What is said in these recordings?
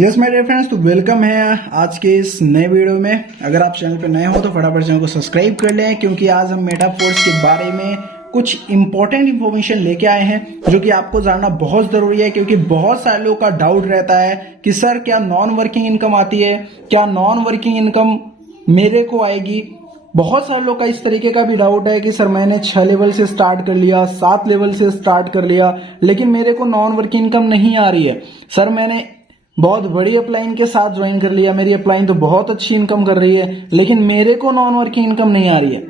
Yes my dear friends, तो welcome है आज के इस नए वीडियो में। अगर आप चैनल पर नए हो तो फटाफट चैनल को सब्सक्राइब कर लें, क्योंकि आज हम मेटाफोर्स के बारे में कुछ इंपॉर्टेंट इंफॉर्मेशन लेके आए हैं जो कि आपको जानना बहुत जरूरी है। क्योंकि बहुत सारे लोगों का डाउट रहता है कि सर क्या नॉन वर्किंग इनकम आती है, क्या नॉन वर्किंग इनकम मेरे को आएगी। बहुत सारे लोग का इस तरीके का भी डाउट है कि सर मैंने 6 लेवल से स्टार्ट कर लिया, 7 लेवल से स्टार्ट कर लिया, लेकिन मेरे को नॉन वर्किंग इनकम नहीं आ रही है। सर मैंने बहुत बड़ी अपलाइन के साथ ज्वाइन कर लिया, मेरी अपलाइन तो बहुत अच्छी इनकम कर रही है, लेकिन मेरे को नॉन वर्किंग इनकम नहीं आ रही है।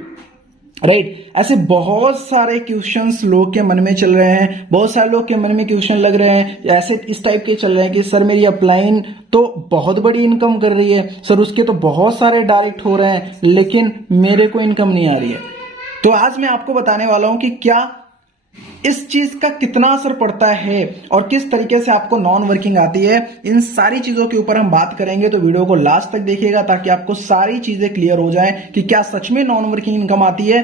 राइट, ऐसे बहुत सारे क्वेश्चंस लोग के मन में चल रहे हैं, बहुत सारे लोग के मन में क्वेश्चन लग रहे हैं, ऐसे इस टाइप के चल रहे हैं कि सर मेरी अपलाइन तो बहुत बड़ी इनकम कर रही है, सर उसके तो बहुत सारे डायरेक्ट हो रहे हैं, लेकिन मेरे को इनकम नहीं आ रही है। तो आज मैं आपको बताने वाला हूं कि क्या इस चीज का कितना असर पड़ता है और किस तरीके से आपको नॉन वर्किंग आती है। इन सारी चीजों के ऊपर हम बात करेंगे, तो वीडियो को लास्ट तक देखिएगा ताकि आपको सारी चीजें क्लियर हो जाए कि क्या सच में नॉन वर्किंग इनकम आती है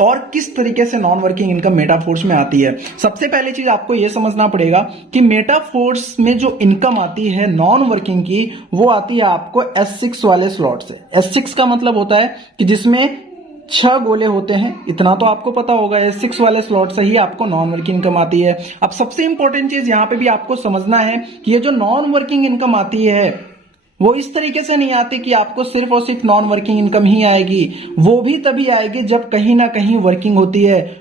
और किस तरीके से नॉन वर्किंग इनकम मेटाफोर्स में आती है। सबसे पहली चीज आपको यह समझना पड़ेगा कि मेटाफोर्स में जो इनकम आती है नॉन वर्किंग की, वो आती है आपको S6 वाले स्लॉट से। S6 का मतलब होता है कि जिसमें 6 गोले होते हैं, इतना तो आपको पता होगा। S6 वाले स्लॉट से ही आपको नॉन वर्किंग इनकम आती है। अब सबसे इंपॉर्टेंट चीज यहां पे भी आपको समझना है कि ये जो नॉन वर्किंग इनकम आती है वो इस तरीके से नहीं आती कि आपको सिर्फ और सिर्फ नॉन वर्किंग इनकम ही आएगी। वो भी तभी आएगी जब कहीं ना कहीं वर्किंग होती है।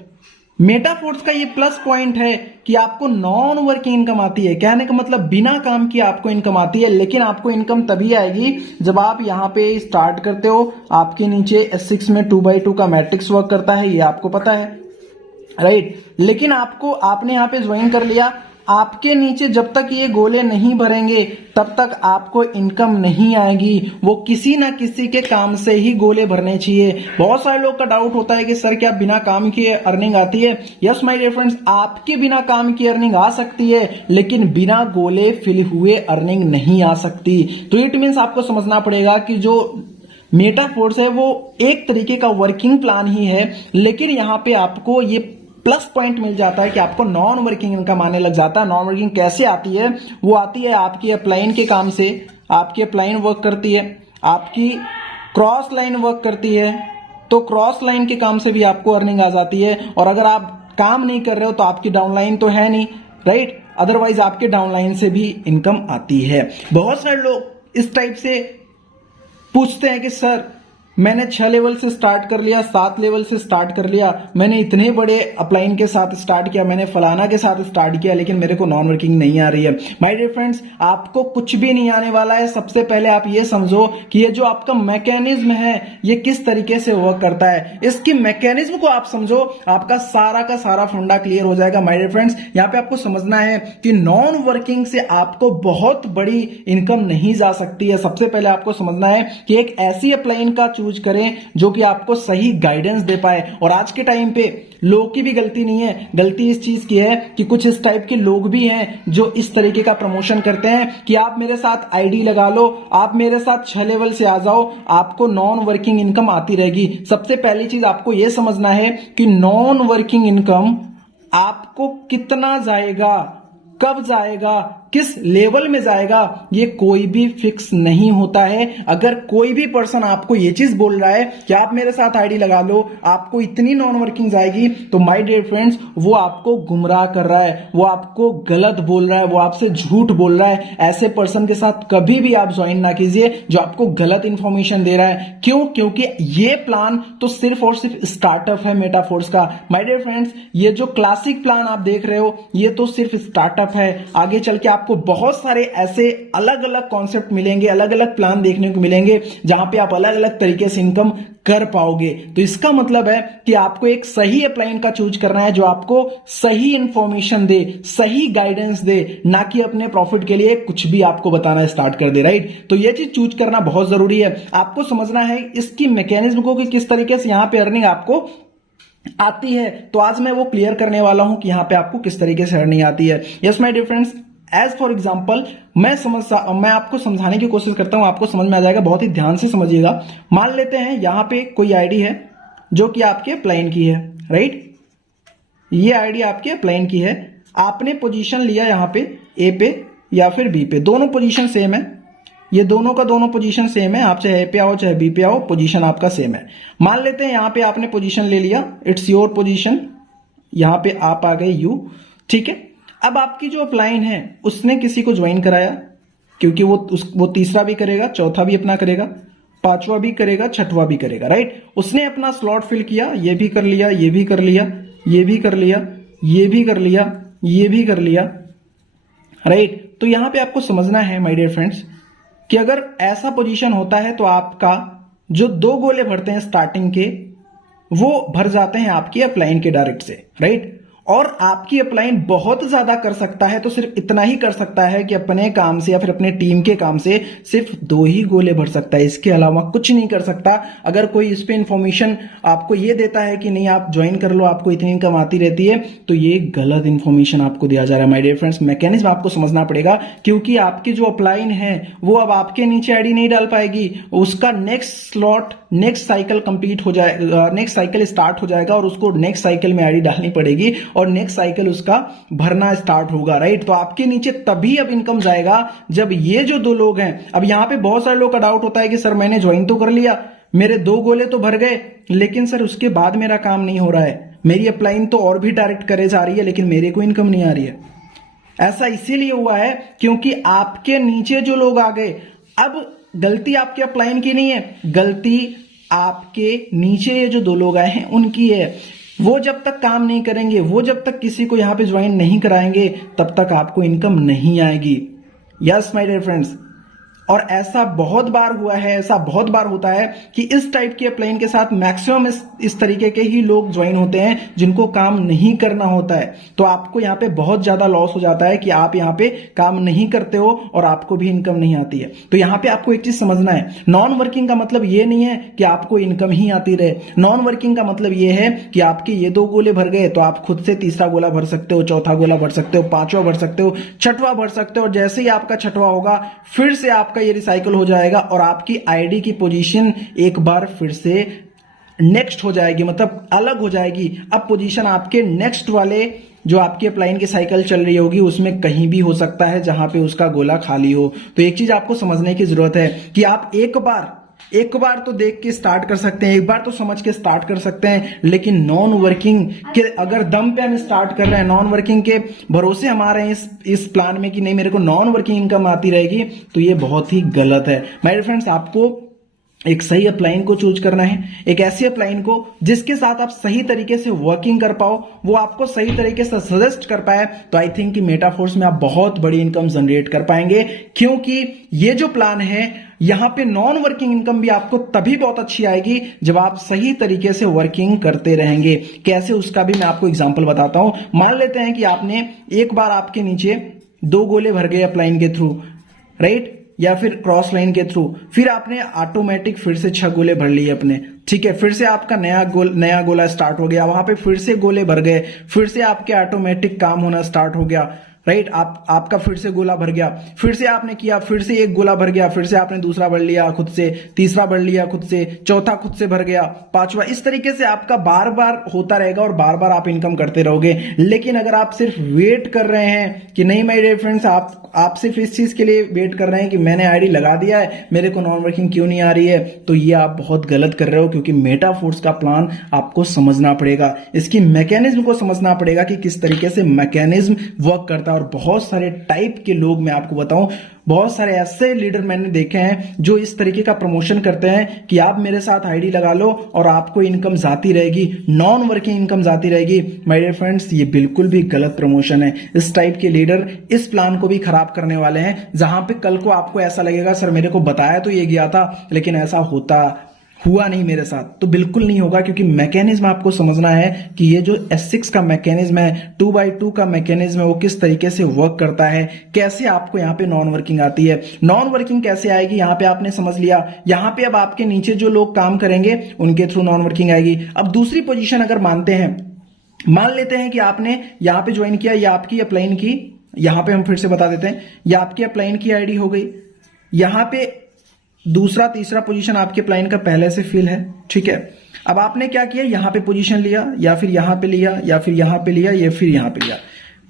मेटाफोर्स का ये प्लस पॉइंट है कि आपको नॉन वर्किंग इनकम आती है। कहने का मतलब बिना काम किए आपको इनकम आती है, लेकिन आपको इनकम तभी आएगी जब आप यहां पे स्टार्ट करते हो। आपके नीचे S6 में 2x2 का मैट्रिक्स वर्क करता है, ये आपको पता है, राइट। लेकिन आपने यहां पे ज्वाइन कर लिया, आपके नीचे जब तक ये गोले नहीं भरेंगे तब तक आपको इनकम नहीं आएगी। वो किसी ना किसी के काम से ही गोले भरने चाहिए। बहुत सारे लोग का डाउट होता है कि सर क्या बिना काम किए अर्निंग आती है। यस माय डियर फ्रेंड्स, आपके बिना काम किए अर्निंग आ सकती है, लेकिन बिना गोले फिल हुए अर्निंग नहीं आ सकती। तो इट मीन्स आपको समझना पड़ेगा कि जो मेटाफोर्स है वो एक तरीके का वर्किंग प्लान ही है, लेकिन यहां पे आपको ये प्लस पॉइंट मिल जाता है कि आपको नॉन वर्किंग इनकम आने लग जाता है। नॉन वर्किंग कैसे आती है? वो आती है आपकी अपलाइन के काम से। आपकी अपलाइन वर्क करती है, आपकी क्रॉस लाइन वर्क करती है, तो क्रॉस लाइन के काम से भी आपको अर्निंग आ जाती है। और अगर आप काम नहीं कर रहे हो तो आपकी डाउनलाइन तो है नहीं, राइट। अदरवाइज आपके डाउनलाइन से भी इनकम आती है। बहुत सारे लोग इस टाइप से पूछते हैं कि सर मैंने 6 लेवल से स्टार्ट कर लिया, 7 लेवल से स्टार्ट कर लिया, मैंने इतने बड़े अपलाइन के साथ स्टार्ट किया, मैंने फलाना के साथ स्टार्ट किया, लेकिन मेरे को नॉन वर्किंग नहीं आ रही है। माय डियर फ्रेंड्स, आपको कुछ भी नहीं आने वाला है। सबसे पहले आप ये समझो कि ये जो आपका मैकेनिज्म है ये किस तरीके से वर्क करता है। इसकी मैकेनिज्म को आप समझो, आपका सारा का सारा फंडा क्लियर हो जाएगा। माय डियर फ्रेंड्स, यहां पे आपको समझना है कि नॉन वर्किंग से आपको बहुत बड़ी इनकम नहीं जा सकती है। सबसे पहले आपको समझना है कि एक ऐसी अपलाइन का चूज करें जो कि आपको सही गाइडेंस दे पाए। और आज के टाइम पे लोगों की भी गलती नहीं है, गलती इस चीज की है कि कुछ इस टाइप के लोग भी हैं जो इस तरीके का प्रमोशन करते हैं कि आप मेरे साथ आईडी लगा लो, आप मेरे साथ 6 लेवल से आ जाओ, आपको नॉन वर्किंग इनकम आती रहेगी। सबसे पहली चीज आपको यह समझना है कि नॉन वर्किंग इनकम आपको कितना जाएगा, कब जाएगा, किस लेवल में जाएगा, ये कोई भी फिक्स नहीं होता है। अगर कोई भी पर्सन आपको ये चीज बोल रहा है कि आप मेरे साथ आईडी लगा लो, आपको इतनी नॉन वर्किंग जाएगी, तो माय डियर फ्रेंड्स वो आपको गुमराह कर रहा है, वो आपको गलत बोल रहा है, वो आपसे झूठ बोल रहा है। ऐसे पर्सन के साथ कभी भी आप ज्वाइन ना कीजिए जो आपको गलत इंफॉर्मेशन दे रहा है। क्यों? क्योंकि ये प्लान तो सिर्फ और सिर्फ स्टार्टअप है मेटाफोर्स का। माय डियर फ्रेंड्स, ये जो क्लासिक प्लान आप देख रहे हो ये तो सिर्फ स्टार्टअप है। आगे चल के आपको बहुत सारे ऐसे अलग अलग कॉन्सेप्ट मिलेंगे, अलग अलग प्लान देखने को मिलेंगे जहां पे आप अलग अलग तरीके से इनकम कर पाओगे। तो इसका मतलब है कि आपको एक सही अपलाइन का चूज करना है जो आपको सही इंफॉर्मेशन दे, सही गाइडेंस दे, ना कि अपने प्रॉफिट के लिए कुछ भी आपको बताना स्टार्ट कर दे, राइट। तो यह चीज चूज करना बहुत जरूरी है। आपको समझना है इसकी मैकेनिज्म को कि किस तरीके से यहां पे अर्निंग आपको आती है। तो आज मैं वो क्लियर करने वाला हूं कि यहां पे आपको किस तरीके से अर्निंग आती है। Yes my dear friends, as for example मैं आपको समझाने की कोशिश करता हूं, आपको समझ में आ जाएगा। बहुत ही ध्यान से समझिएगा। मान लेते हैं यहां पे कोई आईडी है जो कि आपके अपलाइन की है, राइट। ये आईडी आपके अपलाइन की है, आपने पोजीशन लिया यहां पे ए पे, या फिर बी पे, दोनों पोजीशन सेम है, ये दोनों का दोनों पोजीशन सेम है, आप चाहे ए पे आओ चाहे बी पे आओ, पोजीशन आपका सेम है। मान लेते हैं यहां पे आपने पोजीशन ले लिया, इट्स योर पोजीशन, यहां पे आप आ गए यू, ठीक है। अब आपकी जो अपलाइन है उसने किसी को ज्वाइन कराया, क्योंकि वो तीसरा भी करेगा, चौथा भी अपना करेगा, पांचवा भी करेगा, छठवा भी करेगा, राइट। उसने अपना स्लॉट फिल किया, ये भी कर लिया, ये भी कर लिया, ये भी कर लिया, ये भी कर लिया, ये भी कर लिया, राइट। तो यहां पे आपको समझना है माय डियर फ्रेंड्स कि अगर ऐसा पोजीशन होता है तो आपका जो 2 गोले भरते हैं स्टार्टिंग के, वो भर जाते हैं आपकी अपलाइन के डायरेक्ट से, राइट। और आपकी अपलाइन बहुत ज्यादा कर सकता है तो सिर्फ इतना ही कर सकता है कि अपने काम से या फिर अपने टीम के काम से सिर्फ 2 ही गोले भर सकता है, इसके अलावा कुछ नहीं कर सकता। अगर कोई इस पे इंफॉर्मेशन आपको ये देता है कि नहीं आप ज्वाइन कर लो, आपको इतनी इनकम आती रहती है, तो ये गलत इंफॉर्मेशन आपको दिया जा रहा है माय डियर फ्रेंड्स। मैकेनिज्म आपको समझना पड़ेगा, क्योंकि आपकी जो अपलाइन है वो अब आपके नीचे आईडी नहीं डाल पाएगी, उसका next slot, next cycle complete हो जाएगा, नेक्स्ट साइकिल स्टार्ट हो जाएगा और उसको नेक्स्ट साइकिल में आईडी डालनी पड़ेगी और नेक्स्ट साइकिल उसका भरना स्टार्ट होगा, राइट। तो आपके नीचे तभी अब इनकम जाएगा जब ये जो 2 लोग हैं, अब यहां पे बहुत सारे लोग का डाउट होता है कि सर मैंने ज्वाइन तो कर लिया, मेरे 2 गोले तो भर गए, लेकिन सर उसके बाद मेरा काम नहीं हो रहा है, मेरी अपलाइन तो और भी डायरेक्ट करे जा रही है लेकिन मेरे को इनकम नहीं आ रही है। ऐसा इसीलिए हुआ है क्योंकि आपके नीचे जो लोग आ गए, अब गलती आपके अपलाइन की नहीं है, गलती आपके नीचे ये जो 2 लोग आए हैं उनकी है। वो जब तक काम नहीं करेंगे, वो जब तक किसी को यहां पे ज्वाइन नहीं कराएंगे, तब तक आपको इनकम नहीं आएगी। यस माय डियर फ्रेंड्स, और ऐसा बहुत बार हुआ है, ऐसा बहुत बार होता है कि इस टाइप की अपलाइन के साथ मैक्सिमम इस तरीके के ही लोग ज्वाइन होते हैं जिनको काम नहीं करना होता है। तो आपको यहाँ पे बहुत ज्यादा लॉस हो जाता है कि आप यहाँ पे काम नहीं करते हो और आपको भी इनकम नहीं आती है। तो यहाँ पे आपको एक चीज समझना है, नॉन वर्किंग का मतलब ये नहीं है कि आपको इनकम ही आती रहे। नॉन वर्किंग का मतलब ये है कि आपके ये 2 गोले भर गए तो आप खुद से तीसरा गोला भर सकते हो, चौथा गोला भर सकते हो, पांचवा भर सकते हो, छठवा भर सकते हो, और जैसे ही आपका छठवा होगा फिर से आपका ये रिसाइकल हो जाएगा और आपकी आईडी की पोजीशन एक बार फिर से नेक्स्ट हो जाएगी, मतलब अलग हो जाएगी। अब पोजीशन आपके नेक्स्ट वाले जो आपकी अपलाइन की साइकिल चल रही होगी उसमें कहीं भी हो सकता है जहां पे उसका गोला खाली हो। तो एक चीज आपको समझने की जरूरत है कि आप एक बार तो देख के स्टार्ट कर सकते हैं, एक बार तो समझ के स्टार्ट कर सकते हैं, लेकिन नॉन वर्किंग के अगर दम पे हम स्टार्ट कर रहे हैं, नॉन वर्किंग के भरोसे हम आ रहे हैं इस प्लान में कि नहीं मेरे को नॉन वर्किंग इनकम आती रहेगी, तो ये बहुत ही गलत है। माय डियर फ्रेंड्स, आपको एक सही अपलाइन को चूज करना है, एक ऐसी अपलाइन को जिसके साथ आप सही तरीके से वर्किंग कर पाओ, वो आपको सही तरीके से सजेस्ट कर पाए। तो आई थिंक कि मेटाफोर्स में आप बहुत बड़ी इनकम जनरेट कर पाएंगे, क्योंकि ये जो प्लान है यहां पे नॉन वर्किंग इनकम भी आपको तभी बहुत अच्छी आएगी जब आप सही तरीके से वर्किंग करते रहेंगे। कैसे, उसका भी मैं आपको एग्जांपल बताता हूं। मान लेते हैं कि आपने एक बार आपके नीचे 2 गोले भर गए अपलाइन के थ्रू, राइट, या फिर क्रॉस लाइन के थ्रू, फिर आपने ऑटोमेटिक फिर से 6 गोले भर लिए अपने, ठीक है। फिर से आपका नया गोला स्टार्ट हो गया, वहां पे फिर से गोले भर गए, फिर से आपके ऑटोमेटिक काम होना स्टार्ट हो गया, राइट। आपका फिर से गोला भर गया, फिर से आपने किया, फिर से एक गोला भर गया, फिर से आपने दूसरा भर लिया खुद से, तीसरा भर लिया खुद से, चौथा खुद से भर गया, पांचवा, इस तरीके से आपका बार बार होता रहेगा और बार बार आप इनकम करते रहोगे। लेकिन अगर आप सिर्फ वेट कर रहे हैं कि नहीं माय डियर फ्रेंड्स, आप सिर्फ इस चीज के लिए वेट कर रहे हैं कि मैंने आईडी लगा दिया है, मेरे को नॉन वर्किंग क्यों नहीं आ रही है, तो ये आप बहुत गलत कर रहे हो, क्योंकि मेटाफोर्स का प्लान आपको समझना पड़ेगा, इसकी मैकेनिज्म को समझना पड़ेगा कि किस तरीके से मैकेनिज्म वर्क करता है। और बहुत सारे टाइप के लोग, मैं आपको बताऊं, बहुत सारे ऐसे लीडर मैंने देखे हैं जो इस तरीके का प्रमोशन करते हैं कि आप मेरे साथ आईडी लगा लो और आपको इनकम जाती रहेगी, नॉन वर्किंग इनकम जाती रहेगी। माय डियर फ्रेंड्स, ये बिल्कुल भी गलत प्रमोशन है। इस टाइप के लीडर इस प्लान को भी खराब करने वाले हैं, जहां पे कल को आपको ऐसा लगेगा सर मेरे को बताया तो ये गया था लेकिन ऐसा हुआ नहीं मेरे साथ। तो बिल्कुल नहीं होगा, क्योंकि मैकेनिज्म आपको समझना है कि ये जो S6 का मैकेनिज्म है, 2x2 का मैकेनिज्म है, वो किस तरीके से वर्क करता है, कैसे आपको यहाँ पे नॉन वर्किंग आती है। नॉन वर्किंग कैसे आएगी, यहाँ पे आपने समझ लिया। यहाँ पे अब आपके नीचे जो लोग काम करेंगे उनके थ्रू नॉन वर्किंग आएगी। अब दूसरी पोजीशन अगर मानते हैं, मान लेते हैं कि आपने यहाँ पे ज्वाइन किया, या आपकी अपलाइन की, यहां पे हम फिर से बता देते हैं, या आपकी अपलाइन की आईडी हो गई, यहां पे दूसरा तीसरा पोजीशन आपके अपलाइन का पहले से फिल है, ठीक है। अब आपने क्या किया, यहां पे पोजीशन लिया, या फिर यहां पे लिया, या फिर यहां पे लिया, या फिर यहां पे लिया,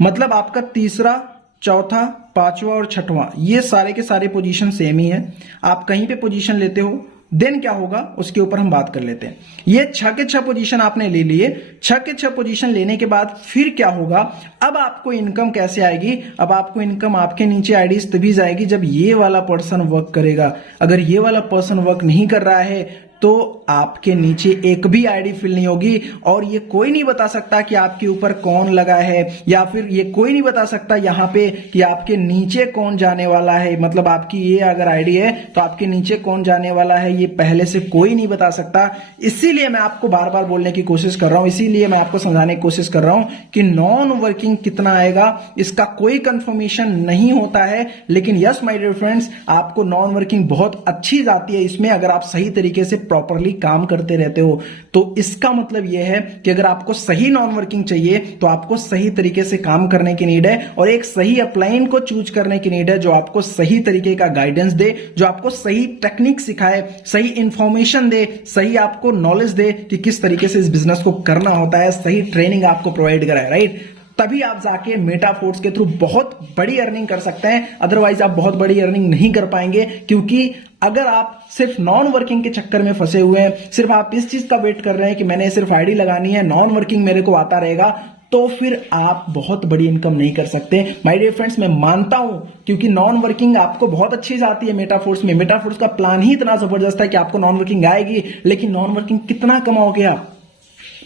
मतलब आपका तीसरा चौथा, पांचवा और छठवां, ये सारे के सारे पोजीशन सेम ही है। आप कहीं पे पोजीशन लेते हो देन क्या होगा उसके ऊपर हम बात कर लेते हैं। ये 6 के 6 पोजीशन आपने ले लिए। 6 के 6 पोजीशन लेने के बाद फिर क्या होगा, अब आपको इनकम कैसे आएगी? अब आपको इनकम आपके नीचे आईडीज तभी जाएगी जब ये वाला पर्सन वर्क करेगा। अगर ये वाला पर्सन वर्क नहीं कर रहा है तो आपके नीचे एक भी आईडी फिल नहीं होगी, और ये कोई नहीं बता सकता कि आपके ऊपर कौन लगा है, या फिर ये कोई नहीं बता सकता यहां पे कि आपके नीचे कौन जाने वाला है। मतलब आपकी ये अगर आईडी है तो आपके नीचे कौन जाने वाला है ये पहले से कोई नहीं बता सकता। इसीलिए मैं आपको बार बार बोलने की कोशिश कर रहा हूं, इसीलिए मैं आपको समझाने की कोशिश कर रहा हूं कि नॉन वर्किंग कितना आएगा इसका कोई कंफर्मेशन नहीं होता है। लेकिन यस माय डियर फ्रेंड्स, आपको नॉन वर्किंग बहुत अच्छी जाती है इसमें, अगर आप सही तरीके से प्रॉपरली काम करते रहते हो। तो इसका मतलब यह है कि अगर आपको सही नॉन वर्किंग चाहिए तो आपको सही तरीके से काम करने की नीड है, और एक सही अपलाइन को चूज करने की नीड है जो आपको सही तरीके का गाइडेंस दे, जो आपको सही टेक्निक सिखाए, सही इंफॉर्मेशन दे, सही आपको नॉलेज दे कि किस तरीके से इस बिजनेस को करना होता है, सही ट्रेनिंग आपको प्रोवाइड कराए, राइट? तभी आप जाके मेटाफोर्स के थ्रू बहुत बड़ी अर्निंग कर सकते हैं। अदरवाइज आप बहुत बड़ी अर्निंग नहीं कर पाएंगे, क्योंकि अगर आप सिर्फ नॉन वर्किंग के चक्कर में फंसे हुए हैं, सिर्फ आप इस चीज का वेट कर रहे हैं कि मैंने सिर्फ आईडी लगानी है, नॉन वर्किंग मेरे को आता रहेगा, तो फिर आप बहुत बड़ी इनकम नहीं कर सकते। माय डियर फ्रेंड्स, मैं मानता हूं क्योंकि नॉन वर्किंग आपको बहुत अच्छी जाती है मेटाफोर्स में। मेटाफोर्स का प्लान ही इतना जबरदस्त है कि आपको नॉन वर्किंग आएगी, लेकिन नॉन वर्किंग कितना कमाओगे आप?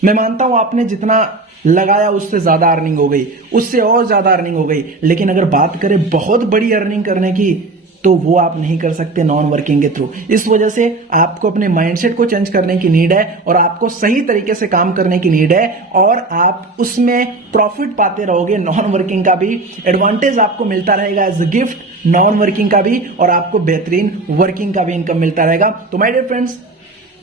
मैं मानता हूं आपने जितना लगाया उससे ज्यादा अर्निंग हो गई, उससे और ज्यादा अर्निंग हो गई। लेकिन अगर बात करें बहुत बड़ी अर्निंग करने की, तो वो आप नहीं कर सकते नॉन वर्किंग के थ्रू। इस वजह से आपको अपने माइंडसेट को चेंज करने की नीड है, और आपको सही तरीके से काम करने की नीड है, और आप उसमें प्रॉफिट पाते रहोगे। नॉन वर्किंग का भी एडवांटेज आपको मिलता रहेगा as a gift, non working का भी, और आपको बेहतरीन वर्किंग का भी इनकम मिलता रहेगा। तो माय डियर फ्रेंड्स,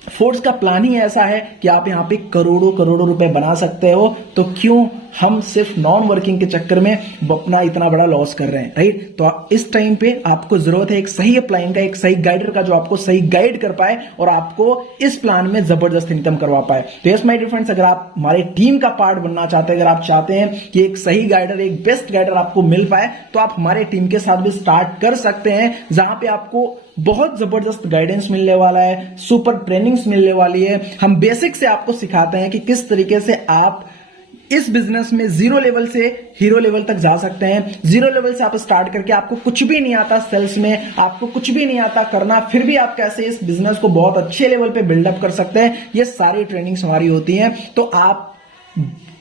फोर्स का प्लान ही ऐसा है कि आप यहां पे करोड़ों करोड़ों रुपए बना सकते हो, तो क्यों हम सिर्फ नॉन वर्किंग के चक्कर में अपना इतना बड़ा लॉस कर रहे हैं, राइट? तो इस टाइम पे आपको जरूरत है एक सही अपलाइन का, एक सही गाइडर का जो आपको सही गाइड कर पाए और आपको इस प्लान में जबरदस्त इनकम करवा पाए। तो यस माय डियर फ्रेंड्स, अगर आप हमारे टीम का पार्ट बनना चाहते हैं, अगर आप चाहते हैं कि एक सही गाइडर, एक बेस्ट गाइडर आपको मिल पाए, तो आप हमारे टीम के साथ भी स्टार्ट कर सकते हैं, जहां पे आपको बहुत जबरदस्त गाइडेंस मिलने वाला है, सुपर ट्रेनिंग्स मिलने वाली है। हम बेसिक से आपको सिखाते हैं कि किस तरीके से आप इस बिजनेस में जीरो लेवल से हीरो लेवल तक जा सकते हैं। जीरो लेवल से आप स्टार्ट करके, आपको कुछ भी नहीं आता सेल्स में, आपको कुछ भी नहीं आता करना, फिर भी आप कैसे इस बिजनेस को बहुत अच्छे लेवल पे बिल्डअप कर सकते हैं, ये सारी ट्रेनिंग्स हमारी होती हैं। तो आप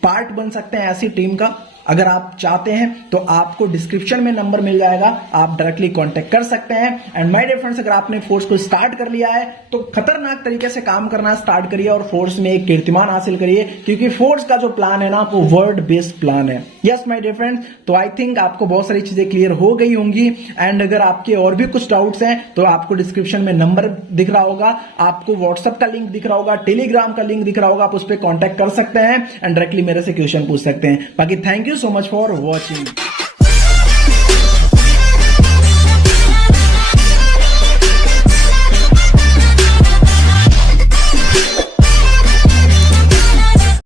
पार्ट बन सकते हैं ऐसी टीम का। अगर आप चाहते हैं तो आपको डिस्क्रिप्शन में नंबर मिल जाएगा, आप डायरेक्टली कांटेक्ट कर सकते हैं। एंड माय डियर फ्रेंड्स, अगर आपने फोर्स को स्टार्ट कर लिया है तो खतरनाक तरीके से काम करना स्टार्ट करिए और फोर्स में एक कीर्तिमान हासिल करिए, क्योंकि फोर्स का जो प्लान है ना वो वर्ल्ड बेस्ड प्लान है। यस माय डियर फ्रेंड्स, तो आई थिंक आपको बहुत सारी चीजें क्लियर हो गई होंगी। एंड अगर आपके और भी कुछ डाउट्स हैं तो आपको डिस्क्रिप्शन में नंबर दिख रहा होगा, आपको व्हाट्सएप का लिंक दिख रहा होगा, टेलीग्राम का लिंक दिख रहा होगा, आप उस पर कॉन्टैक्ट कर सकते हैं एंड डायरेक्टली मेरे से क्वेश्चन पूछ सकते हैं। बाकी thank you so much for watching.